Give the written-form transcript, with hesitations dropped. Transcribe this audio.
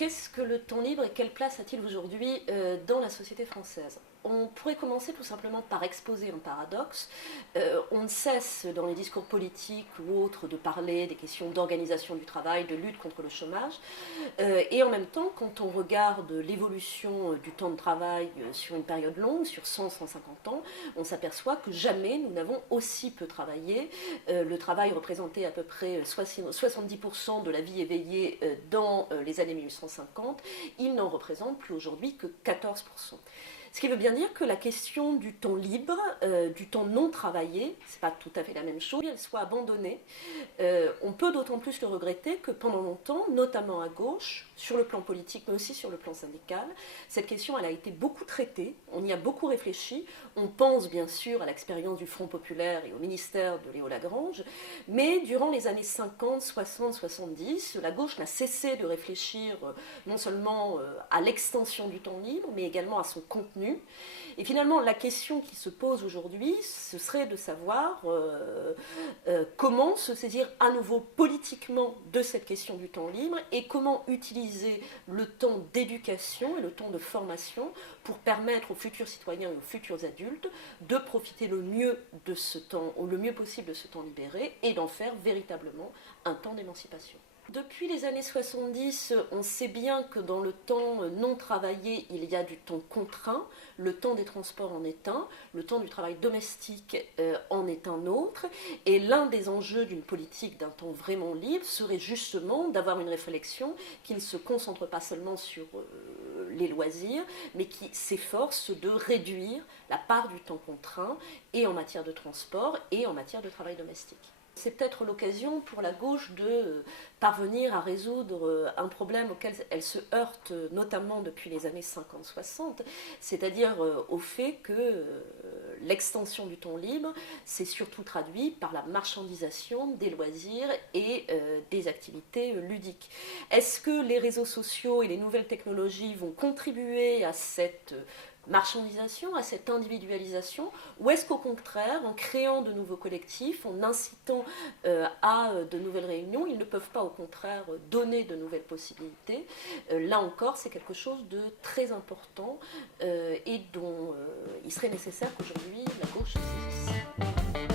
Qu'est-ce que le temps libre et quelle place a-t-il aujourd'hui dans la société française ? On pourrait commencer tout simplement par exposer un paradoxe. On ne cesse dans les discours politiques ou autres de parler des questions d'organisation du travail, de lutte contre le chômage. Et en même temps, quand on regarde l'évolution du temps de travail sur une période longue, sur 100-150 ans, on s'aperçoit que jamais nous n'avons aussi peu travaillé. Le travail représentait à peu près 70% de la vie éveillée dans les années 1850. Il n'en représente plus aujourd'hui que 14%. Ce qui veut bien dire que la question du temps libre, du temps non travaillé, c'est pas tout à fait la même chose, elle soit abandonnée. On peut d'autant plus le regretter que pendant longtemps, notamment à gauche, sur le plan politique, mais aussi sur le plan syndical, cette question elle a été beaucoup traitée, on y a beaucoup réfléchi. On pense bien sûr à l'expérience du Front populaire et au ministère de Léo Lagrange, mais durant les années 50, 60, 70, la gauche n'a cessé de réfléchir non seulement à l'extension du temps libre, mais également à son contenu. Et finalement, la question qui se pose aujourd'hui, ce serait de savoir comment se saisir à nouveau politiquement de cette question du temps libre et comment utiliser le temps d'éducation et le temps de formation pour permettre aux futurs citoyens et aux futurs adultes de profiter le mieux de ce temps, ou le mieux possible de ce temps libéré et d'en faire véritablement un temps d'émancipation. Depuis les années 70, on sait bien que dans le temps non travaillé, il y a du temps contraint, le temps des transports en est un, le temps du travail domestique en est un autre, et l'un des enjeux d'une politique d'un temps vraiment libre serait justement d'avoir une réflexion qui ne se concentre pas seulement sur les loisirs, mais qui s'efforce de réduire la part du temps contraint, et en matière de transport, et en matière de travail domestique. C'est peut-être l'occasion pour la gauche de parvenir à résoudre un problème auquel elle se heurte notamment depuis les années 50-60, c'est-à-dire au fait que l'extension du temps libre s'est surtout traduit par la marchandisation des loisirs et des activités ludiques. Est-ce que les réseaux sociaux et les nouvelles technologies vont contribuer à cette marchandisation, à cette individualisation, ou est-ce qu'au contraire, en créant de nouveaux collectifs, en incitant à de nouvelles réunions, ils ne peuvent pas au contraire donner de nouvelles possibilités. Là encore, c'est quelque chose de très important et dont il serait nécessaire qu'aujourd'hui la gauche se saisisse.